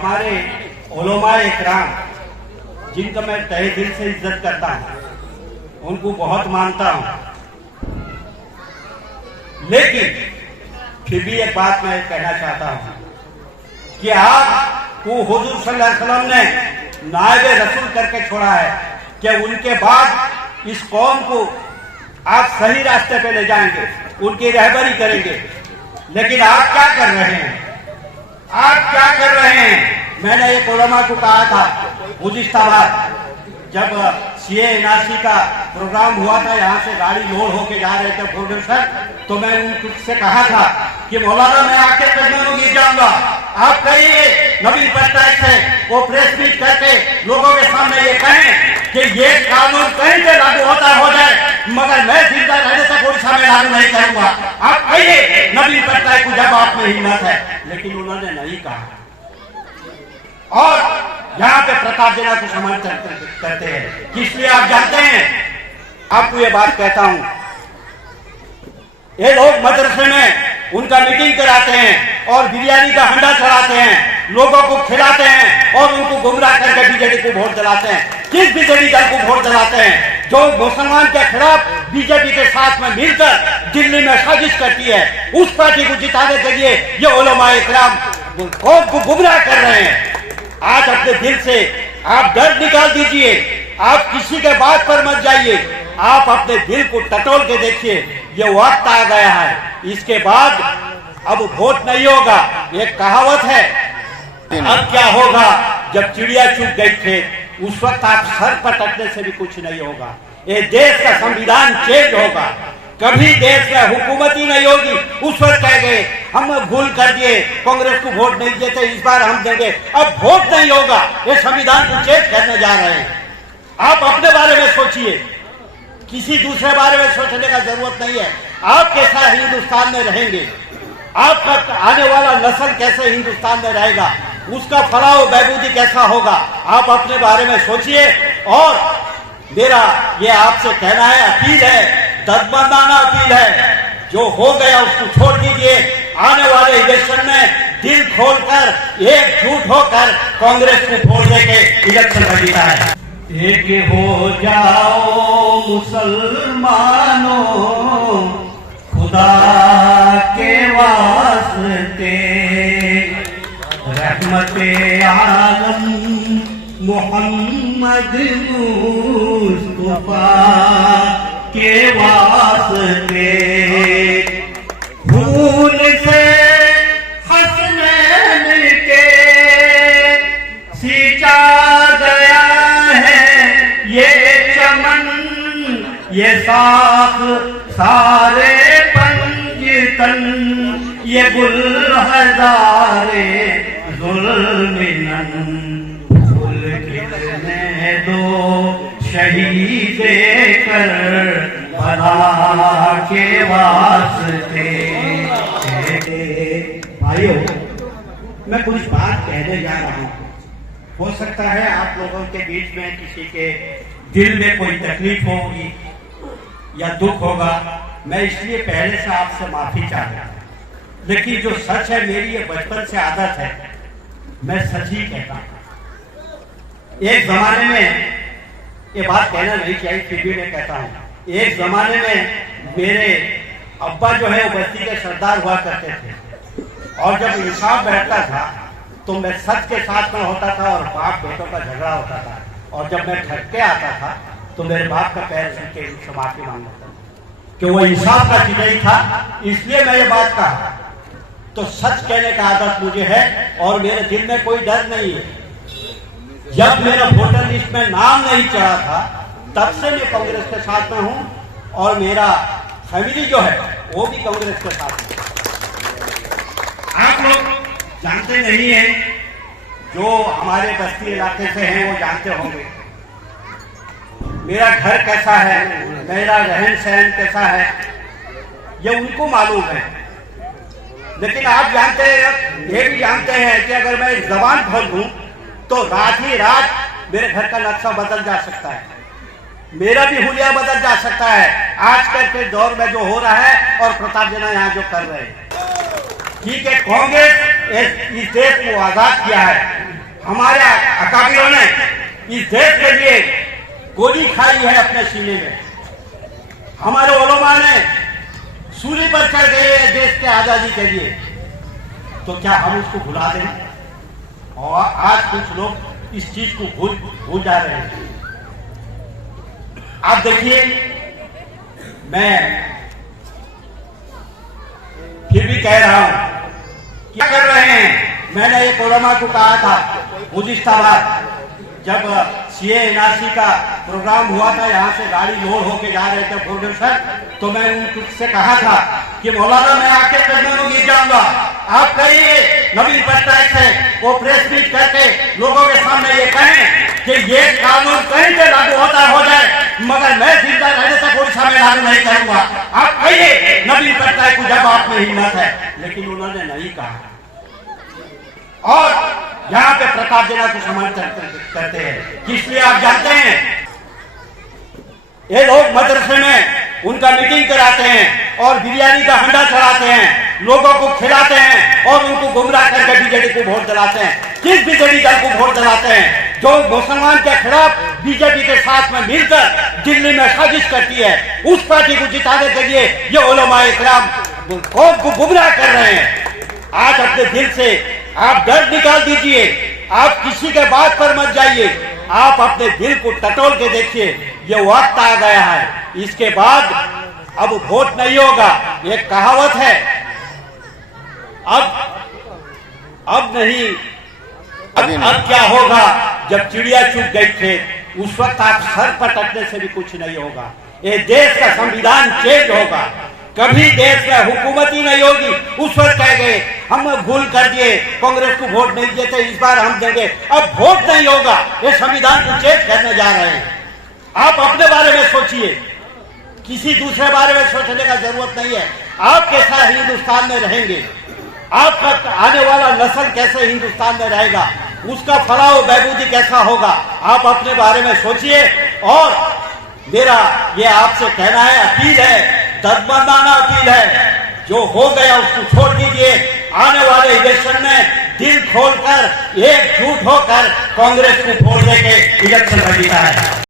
हमारे उलमाए इकराम जिनका मैं तहे दिल से इज्जत करता हूँ, उनको बहुत मानता हूँ, लेकिन फिर भी एक बात मैं कहना चाहता हूँ कि आपको हुजूर सल्लल्लाहु अलैहि वसल्लम ने नायब रसूल करके छोड़ा है कि उनके बाद इस कौम को आप सही रास्ते पे ले जाएंगे, उनकी रहबरी करेंगे। लेकिन आप क्या कर रहे हैं? आप क्या कर रहे हैं? मैंने एक उलमा को कहा था गुज़िश्ता बार जब सीए एनआरसी का प्रोग्राम हुआ था, यहाँ से गाड़ी लोड होके जा रहे थे प्रोड्यूसर, तो मैं उनसे कहा था कि मौलाना मैं आपके कदमों में गिर जाऊंगा, आप कहिए नवीन पटनायक से वो प्रेस मीट करके लोगों के सामने ये कहें कि ये कानून कहीं से लागू होता हो जाए, मगर मैं जिंदा रहने तक उड़ीसा में लागू नहीं करूंगा। आप कहिए नवीन पटनायक को जब आप में हिम्मत है, लेकिन उन्होंने नहीं कहा। और यहाँ पे प्रताप जेना को समर्थन करते हैं, इसलिए आप जानते हैं, आपको ये बात कहता हूं, ये लोग मदरसे में उनका मीटिंग कराते हैं और बिरयानी का हंडा चढ़ाते हैं, लोगों को खिलाते हैं और उनको गुमराह करके बीजेपी को वोट दिलाते हैं। किस बीजेपी दल को वोट दिलाते हैं? जो मुसलमान के खिलाफ बीजेपी के साथ में मिलकर दिल्ली में साजिश करती है, उस पार्टी को जिताने के लिए ये उलमाए इकराम कौम को गुमराह कर रहे हैं। आज अपने दिल से आप डर निकाल दीजिए, आप किसी के बात पर मत जाइए, आप अपने दिल को टटोल के देखिए, ये वक्त आ गया है, इसके बाद अब वोट नहीं होगा। एक कहावत है, अब क्या होगा जब चिड़िया चुग गई थे, उस वक्त आप सर पटकने से भी कुछ नहीं होगा। ये देश का संविधान चेंज होगा, कभी देश में हुकूमत ही नहीं होगी। उस वक्त कह गए हम भूल कर दिए, कांग्रेस को वोट नहीं देते, इस बार हम देंगे, अब वोट नहीं होगा। ये संविधान को चेंज करने जा रहे हैं। आप अपने बारे में सोचिए, किसी दूसरे बारे में सोचने का जरूरत नहीं है। आप कैसा हिंदुस्तान में रहेंगे, आपका आने वाला नस्ल कैसे हिंदुस्तान में रहेगा, उसका फलाह बहबूदी कैसा होगा, आप अपने बारे में सोचिए। और मेरा ये आपसे कहना है, अपील है, दर्दमंदाना अपील है, जो हो गया उसको छोड़ दीजिए। आने वाले इलेक्शन में दिल खोलकर एकजुट होकर कांग्रेस को वोट देके इलेक्शन में जीता है। एक हो जाओ मुसलमानों खुदा के वास्ते, रहमते आलम मोहम्मद मुस्तफा के वास्ते, फूल से हसनैन के सींचा गया है ये चमन, ये साख सारे पंजतन, ये गुल हजारे जुल्मिनन, फूल खिलने दो शहीद कर भला के वास्ते। भाइयों, मैं कुछ बात कहने जा रहा हूँ, हो सकता है आप लोगों के बीच में किसी के दिल में कोई तकलीफ होगी या दुख होगा, मैं इसलिए पहले से आपसे माफी चाहता हूँ। लेकिन जो सच है, मेरी ये बचपन से आदत है, मैं सच ही कहता हूँ। एक जमाने में, ये बात कहना नहीं चाहिए फिर भी मैं कहता हूँ, एक जमाने में मेरे अब्बा जो है वो बस्ती के सरदार हुआ करते थे, और जब इंसाफ बैठता था तो मैं सच के साथ में होता था और बाप बेटों का झगड़ा होता था, और जब मैं ठग के आता था तो मेरे बाप का पैर छू के उनसे माफी मांगता था कि वो इंसाफ का चिन्ह था, इसलिए मैं ये बात कहा। तो सच कहने का आदत मुझे है और मेरे दिल में कोई डर नहीं है। जब मेरा वोटर लिस्ट में नाम नहीं चढ़ा था तब से मैं कांग्रेस के साथ में हूं, और मेरा फैमिली जो है वो भी कांग्रेस के साथ में। आप लोग जानते नहीं है, जो हमारे बस्ती इलाके से हैं वो जानते होंगे मेरा घर कैसा है, मेरा रहन सहन कैसा है, ये उनको मालूम है। लेकिन आप जानते हैं, ये भी जानते हैं कि अगर मैं जबान खोल दूं तो रात ही रात मेरे घर का नक्शा बदल जा सकता है, मेरा भी हुलिया बदल जा सकता है। आजकल के दौर में जो हो रहा है और प्रताप जेना यहाँ जो कर रहे हैं, ठीक है, कांग्रेस इस देश को आजाद किया है, हमारे अकाबिरों ने इस देश के लिए गोली खाई है अपने सीने में। हमारे उलमा ने सूली पर चढ़ गए देश के आजादी के लिए। तो क्या हम उसको भुला दें? और आज कुछ लोग इस चीज को भूल जा रहे हैं। आप देखिए, मैं फिर भी कह रहा हूं, क्या कर रहे हैं? मैंने एक उलमा को कहा था गुज़िश्ता बार, जब सीए एनआरसी का प्रोग्राम हुआ था, यहाँ से गाड़ी लोड होके जा रहे थे भुवनेश्वर, तो मैं उनसे कहा था कि मौलाना मैं आके कदमों में गिर जाऊंगा, आप कहिए नवीन पटनायक से वो प्रेस मीट करके लोगों के सामने ये कहें कि ये कानून कहीं पे लागू होता हो जाए, मगर मैं जिंदा रहने तक उड़ीसा में लागू नहीं करूंगा। आप कहिए नवीन पटनायक को जब आप में हिम्मत है। लेकिन उन्होंने नहीं कहा। और यहाँ पे प्रताप जेना को समर्थन करते हैं, इसलिए आप जानते हैं ये लोग मदरसे में उनका मीटिंग कराते हैं और बिरयानी का हंडा चढ़ाते हैं, लोगों को खिलाते हैं और उनको गुमराह करके बीजेडी को वोट दिलाते हैं। किस बीजेडी दल को वोट दिलाते हैं? जो मुसलमान के खिलाफ बीजेपी के साथ में मिलकर दिल्ली में साजिश करती है, उस पार्टी को जिताने के लिए ये उलमा इकराम कौम को गुमराह कर रहे हैं। आज अपने दिल से आप डर निकाल दीजिए, आप किसी के बात पर मत जाइए, आप अपने दिल को टटोल के देखिए। ये वक्त आ गया है, इसके बाद अब वोट नहीं होगा। एक कहावत है, अब नहीं, अब क्या होगा? जब चिड़िया चुग गई थे उस वक्त आप सर पटकने से भी कुछ नहीं होगा। ये देश का संविधान चेंज होगा, कभी देश में हुकूमत ही नहीं होगी। उस वक्त कह गए हम भूल कर दिए, कांग्रेस को वोट नहीं देते, इस बार हम देंगे। अब वोट नहीं होगा, ये संविधान को चेंज करने जा रहे हैं। आप अपने बारे में सोचिए, किसी दूसरे बारे में सोचने का जरूरत नहीं है। आप कैसा हिंदुस्तान में रहेंगे, आपका आने वाला नस्ल कैसे हिंदुस्तान में रहेगा, उसका फलाह बहबूदी कैसा होगा, आप अपने बारे में सोचिए। और मेरा ये आपसे कहना है, अपील है, दर्दमंदाना अपील है, जो हो गया उसको छोड़ दीजिए। आने वाले इलेक्शन में दिल खोलकर एकजुट होकर कांग्रेस को वोट देके इलेक्शन जीता है।